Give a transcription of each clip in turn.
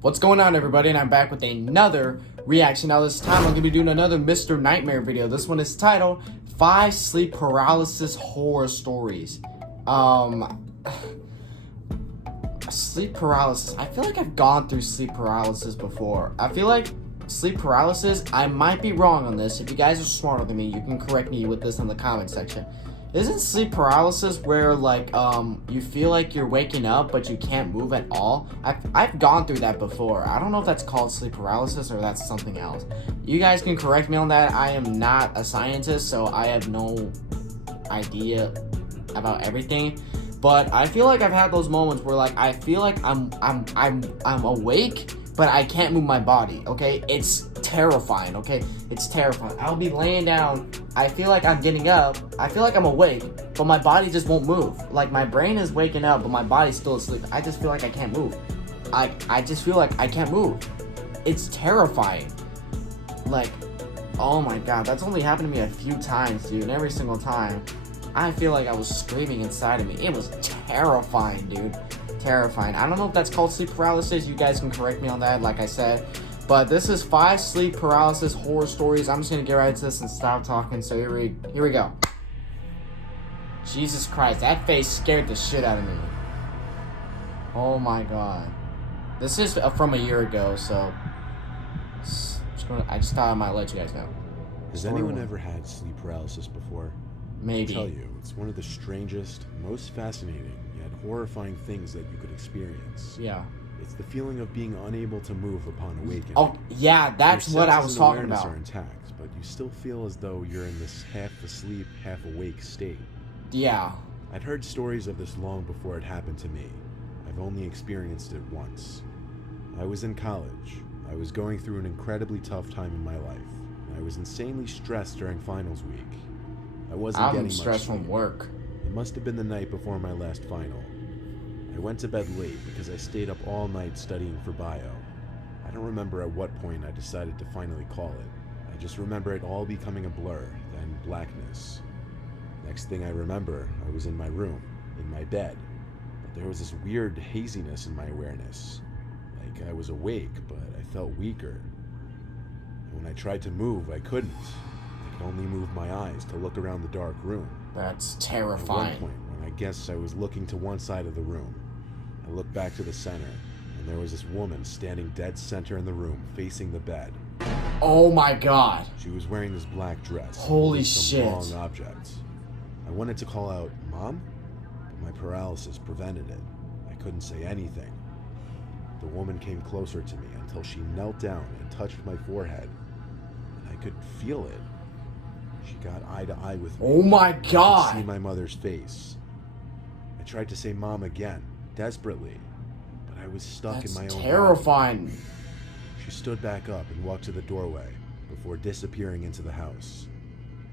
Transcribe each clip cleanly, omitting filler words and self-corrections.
What's going on, everybody? And I'm back with another reaction. Now this time I'm going to be doing another Mr. Nightmare video. This one is titled 5 Sleep Paralysis Horror Stories. Sleep paralysis. I feel like I've gone through sleep paralysis before. I feel like sleep paralysis, I might be wrong on this. If you guys are smarter than me, you can correct me with this in the comment section. Isn't sleep paralysis where, like, you feel like you're waking up, but you can't move at all? I've gone through that before. I don't know if that's called sleep paralysis or that's something else. You guys can correct me on that. I am not a scientist, so I have no idea about everything. But I feel like I've had those moments where, like, I feel like I'm awake, but I can't move my body, okay? It's terrifying, okay? It's terrifying. I'll be laying down, I feel like I'm getting up, I feel like I'm awake, but my body just won't move. Like, my brain is waking up, but my body's still asleep. I just feel like I can't move. I just feel like I can't move. It's terrifying. Like, oh my god, that's only happened to me a few times, dude, and every single time, I feel like I was screaming inside of me. It was terrifying, dude. Terrifying. I don't know if that's called sleep paralysis. You guys can correct me on that, like I said. But this is 5 sleep paralysis horror stories. I'm just gonna get right into this and stop talking. So here we go. Jesus Christ, that face scared the shit out of me. Oh my god. This is from a year ago, so I just thought I might let you guys know. Has anyone ever had sleep paralysis before? Maybe. I'll tell you, it's one of the strangest, most fascinating, yet horrifying things that you could experience. Yeah. It's the feeling of being unable to move upon awakening. Oh, yeah, that's what I was talking about. Your senses and awareness are intact, but you still feel as though you're in this half-asleep, half-awake state. Yeah. I'd heard stories of this long before it happened to me. I've only experienced it once. I was in college. I was going through an incredibly tough time in my life. And I was insanely stressed during finals week. I wasn't getting much stressed sleep. from work. It must have been the night before my last final. I went to bed late because I stayed up all night studying for bio. I don't remember at what point I decided to finally call it. I just remember it all becoming a blur, then blackness. Next thing I remember, I was in my room, in my bed, but there was this weird haziness in my awareness. Like I was awake, but I felt weaker. And when I tried to move, I couldn't. I could only move my eyes to look around the dark room. That's terrifying. At one point, when I guess I was looking to one side of the room, I looked back to the center, and there was this woman standing dead center in the room, facing the bed. Oh my god. She was wearing this black dress. Holy some shit. long objects. I wanted to call out, "Mom?" But my paralysis prevented it. I couldn't say anything. The woman came closer to me until she knelt down and touched my forehead, and I could feel it. She got eye to eye with me. Oh my god. I could see my mother's face. I tried to say "Mom" again, desperately, but I was stuck in my own terrifying. body. She stood back up and walked to the doorway before disappearing into the house.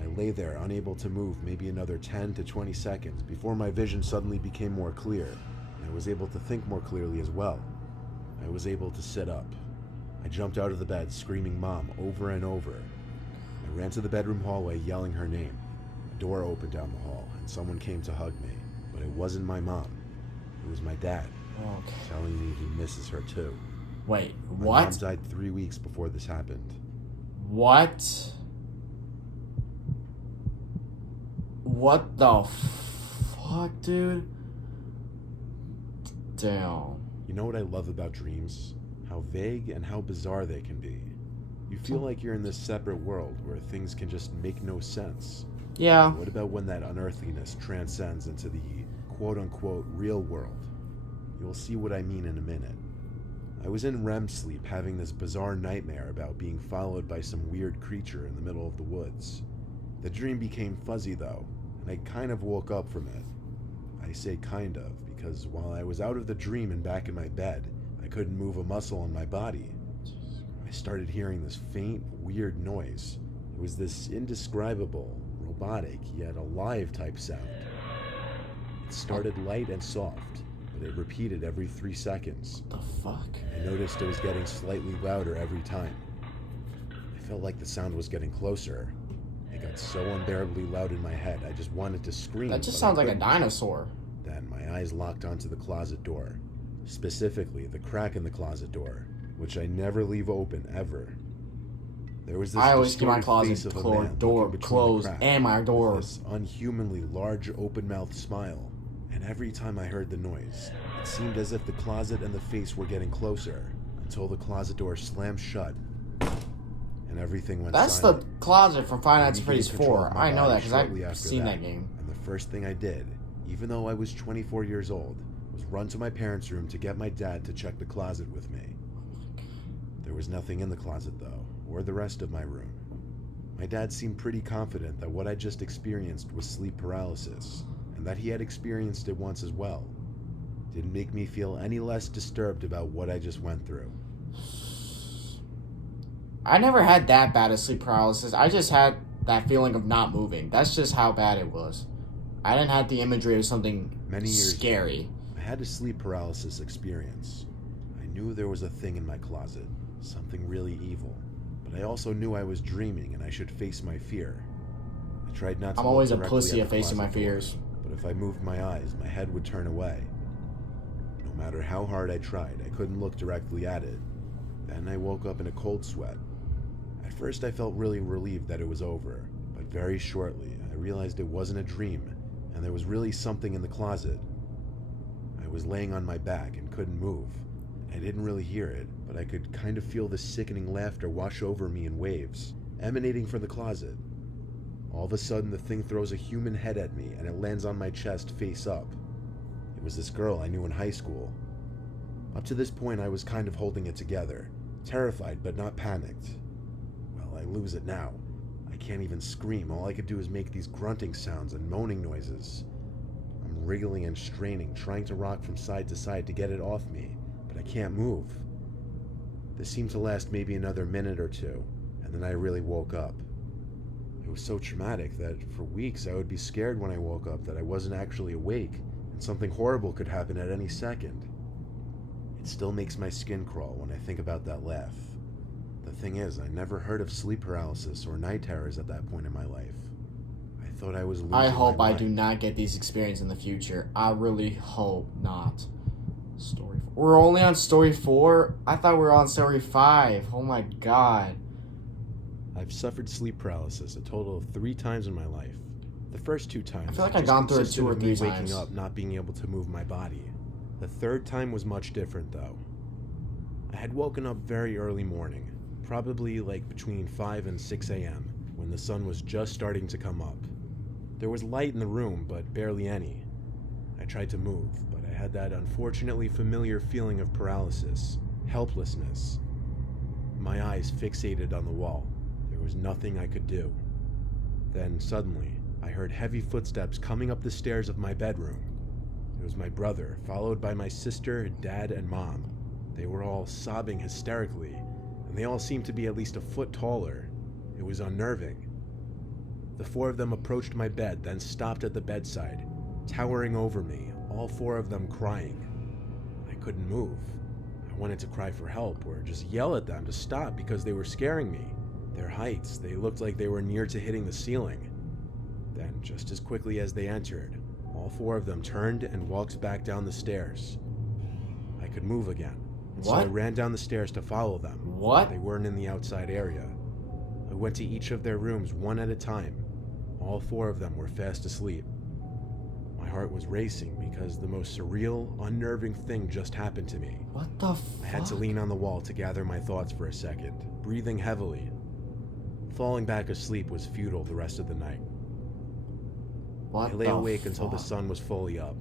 I lay there, unable to move, maybe another 10 to 20 seconds before my vision suddenly became more clear, and I was able to think more clearly as well. I was able to sit up. I jumped out of the bed, screaming "Mom" over and over. I ran to the bedroom hallway, yelling her name. A door opened down the hall, and someone came to hug me, but it wasn't my mom. It was my dad, telling me he misses her too. Wait, My what? mom died 3 weeks before this happened. What? What the fuck, dude? Damn. You know what I love about dreams? How vague and how bizarre they can be. You feel like you're in this separate world where things can just make no sense. Yeah. What about when that unearthliness transcends into the quote-unquote real world? You'll see what I mean in a minute. I was in REM sleep having this bizarre nightmare about being followed by some weird creature in the middle of the woods. The dream became fuzzy though, and I kind of woke up from it. I say kind of, because while I was out of the dream and back in my bed, I couldn't move a muscle in my body. I started hearing this faint, weird noise. It was this indescribable, robotic, yet alive type sound. It started light and soft, but it repeated every 3 seconds. What the fuck? I noticed it was getting slightly louder every time. I felt like the sound was getting closer. It got so unbearably loud in my head, I just wanted to scream. That just sounds like a dinosaur. Then my eyes locked onto the closet door. Specifically, the crack in the closet door, which I never leave open ever. There was this I always keep my distorted face closet of a man door looking between the closed cracks, and my door. with this unhumanly large open-mouthed smile. And every time I heard the noise, it seemed as if the closet and the face were getting closer, until the closet door slammed shut and everything went That's silent. the closet from Five I Nights at regained Freddy's control 4. of my I know body that because shortly I've after seen that game. And the first thing I did, even though I was 24 years old, was run to my parents' room to get my dad to check the closet with me. There was nothing in the closet though, or the rest of my room. My dad seemed pretty confident that what I just experienced was sleep paralysis, and that he had experienced it once as well. Didn't make me feel any less disturbed about what I just went through. I never had that bad of sleep paralysis. I just had that feeling of not moving. That's just how bad it was. I didn't have the imagery of something Many years scary. ago, I had a sleep paralysis experience. I knew there was a thing in my closet, something really evil. But I also knew I was dreaming and I should face my fear. I tried not to I'm look always a directly pussy at at the facing my closet door, fears. but if I moved my eyes, my head would turn away. No matter how hard I tried, I couldn't look directly at it. Then I woke up in a cold sweat. At first I felt really relieved that it was over, but very shortly I realized it wasn't a dream, and there was really something in the closet. I was laying on my back and couldn't move. I didn't really hear it, but I could kind of feel the sickening laughter wash over me in waves, emanating from the closet. All of a sudden, the thing throws a human head at me, and it lands on my chest face up. It was this girl I knew in high school. Up to this point, I was kind of holding it together, terrified but not panicked. Well, I lose it now. I can't even scream. All I could do is make these grunting sounds and moaning noises. I'm wriggling and straining, trying to rock from side to side to get it off me, but I can't move. This seemed to last maybe another minute or two, and then I really woke up. It was so traumatic that for weeks I would be scared when I woke up that I wasn't actually awake and something horrible could happen at any second. It still makes my skin crawl when I think about that laugh. The thing is, I never heard of sleep paralysis or night terrors at that point in my life. I thought I was losing I hope my I mind. do not get these experiences in the future. I really hope not. Story 4. We're only on story 4? I thought we were on story 5. Oh my god. I've suffered sleep paralysis a total of 3 times in my life. The first 2 times I feel like just I've gone through it consisted 2 or of me 3 waking times. up not being able to move my body. The third time was much different though. I had woken up very early morning, probably like between 5 and 6 a.m. when the sun was just starting to come up. There was light in the room, but barely any. I tried to move, but I had that unfortunately familiar feeling of paralysis, helplessness. My eyes fixated on the wall. There was nothing I could do. Then suddenly, I heard heavy footsteps coming up the stairs of my bedroom. It was my brother, followed by my sister, dad, and mom. They were all sobbing hysterically, and they all seemed to be at least a foot taller. It was unnerving. The 4 of them approached my bed, then stopped at the bedside, towering over me, all 4 of them crying. I couldn't move. I wanted to cry for help or just yell at them to stop because they were scaring me. Their heights, they looked like they were near to hitting the ceiling. Then, just as quickly as they entered, all 4 of them turned and walked back down the stairs. I could move again, and so I What? ran down the stairs to follow them. What? They weren't in the outside area. I went to each of their rooms one at a time. All 4 of them were fast asleep. My heart was racing because the most surreal, unnerving thing just happened to me. What the fuck? I had to lean on the wall to gather my thoughts for a second, breathing heavily. Falling back asleep was futile the rest of the night. What I lay the awake until the fuck? sun was fully up.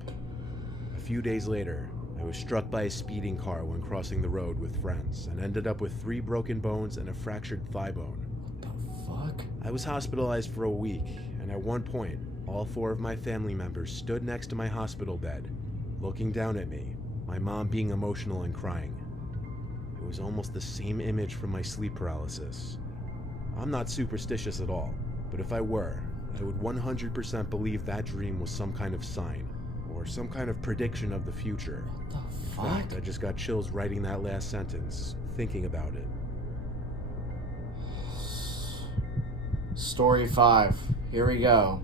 A few days later, I was struck by a speeding car when crossing the road with friends and ended up with 3 broken bones and a fractured thigh bone. What the fuck? I was hospitalized for a week, and at one point, all 4 of my family members stood next to my hospital bed, looking down at me, my mom being emotional and crying. It was almost the same image from my sleep paralysis. I'm not superstitious at all, but if I were, I would 100% believe that dream was some kind of sign, or some kind of prediction of the future. What the In fuck? fact, I just got chills writing that last sentence, thinking about it. Story 5. Here we go.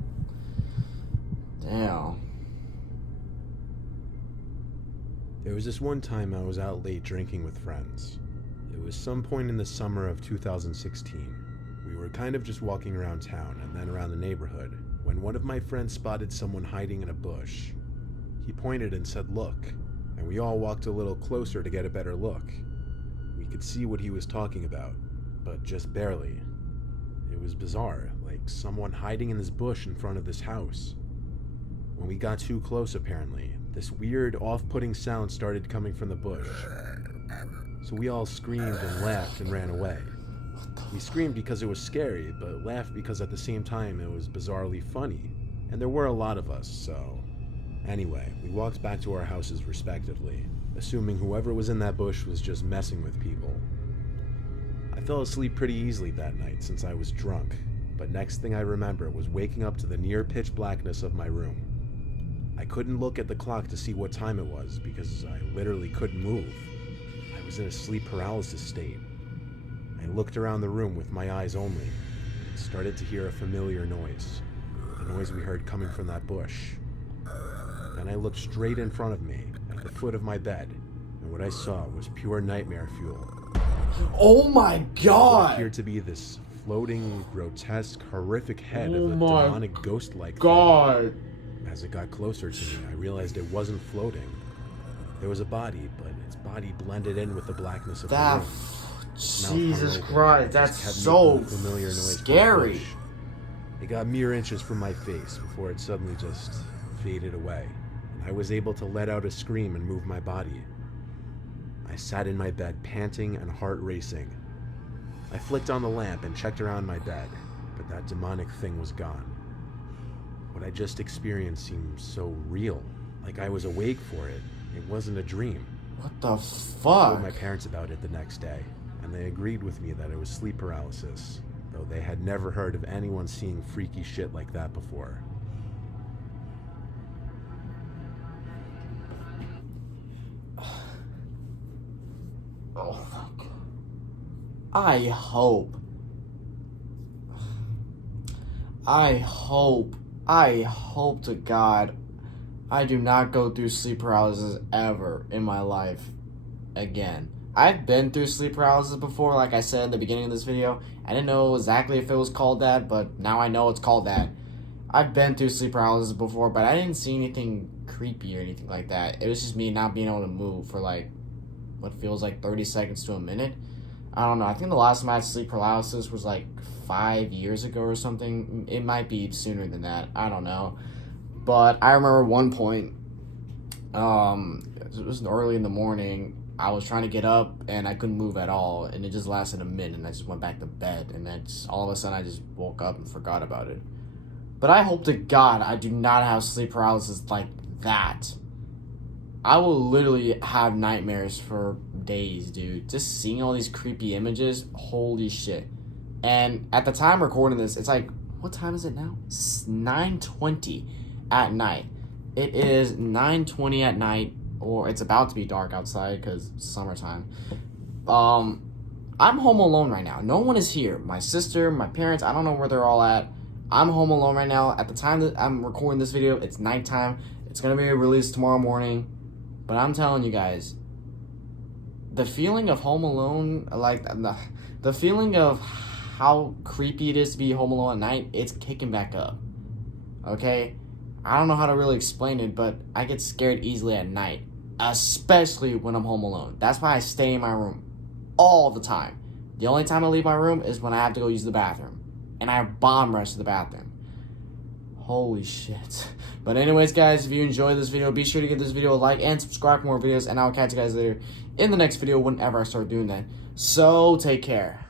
Damn. There was this one time I was out late drinking with friends. It was some point in the summer of 2016. We were kind of just walking around town and then around the neighborhood when one of my friends spotted someone hiding in a bush. He pointed and said, "Look," and we all walked a little closer to get a better look. We could see what he was talking about, but just barely. It was bizarre, like someone hiding in this bush in front of this house. When we got too close, apparently, this weird, off-putting sound started coming from the bush. So we all screamed and laughed and ran away. We screamed because it was scary, but laughed because at the same time it was bizarrely funny. And there were a lot of us, so... Anyway, we walked back to our houses respectively, assuming whoever was in that bush was just messing with people. I fell asleep pretty easily that night since I was drunk, but next thing I remember was waking up to the near pitch blackness of my room. I couldn't look at the clock to see what time it was because I literally couldn't move. I was in a sleep paralysis state. I looked around the room with my eyes only and started to hear a familiar noise, the noise we heard coming from that bush. Then I looked straight in front of me at the foot of my bed, and what I saw was pure nightmare fuel. Oh my What god! appeared to be this floating, grotesque, horrific head Oh of a my demonic ghost-like God! thing. As it got closer to me, I realized it wasn't floating. There was a body, but its body blended in with the blackness of the That... room. Its mouth Jesus hung open, Christ, and it that's just kept so making the familiar noise from the scary. bush. It got mere inches from my face before it suddenly just faded away, and I was able to let out a scream and move my body. I sat in my bed, panting and heart racing. I flicked on the lamp and checked around my bed, but that demonic thing was gone. What I just experienced seemed so real, like I was awake for it. It wasn't a dream. What the I fuck? told my parents about it the next day, and they agreed with me that it was sleep paralysis, though they had never heard of anyone seeing freaky shit like that before. Oh my god. I hope to God I do not go through sleep paralysis ever in my life again. I've been through sleep paralysis before, like I said in the beginning of this video. I didn't know exactly if it was called that, but now I know it's called that. I've been through sleep paralysis before, but I didn't see anything creepy or anything like that. It was just me not being able to move for like what feels like 30 seconds to a minute. I don't know. I think the last time I had sleep paralysis was like 5 years ago or something. It might be sooner than that. I don't know. But I remember one point, it was early in the morning. I was trying to get up and I couldn't move at all. And it just lasted a minute and I just went back to bed. And then all of a sudden I just woke up and forgot about it. But I hope to God I do not have sleep paralysis like that. I will literally have nightmares for days, dude. Just seeing all these creepy images, holy shit. And at the time recording this, it's like, what time is it now? It's 9:20 at night. It is 9:20 at night, or it's about to be dark outside because it's summertime. I'm home alone right now. No one is here. My sister, my parents, I don't know where they're all at. I'm home alone right now. At the time that I'm recording this video, it's nighttime. It's going to be released tomorrow morning. But I'm telling you guys, the feeling of home alone, like the feeling of how creepy it is to be home alone at night, it's kicking back up. Okay? I don't know how to really explain it, but I get scared easily at night, especially when I'm home alone. That's why I stay in my room all the time. The only time I leave my room is when I have to go use the bathroom. And I bomb rush to the bathroom. Holy shit. But anyways, guys, if you enjoyed this video, be sure to give this video a like and subscribe for more videos. And I'll catch you guys later in the next video whenever I start doing that. So, take care.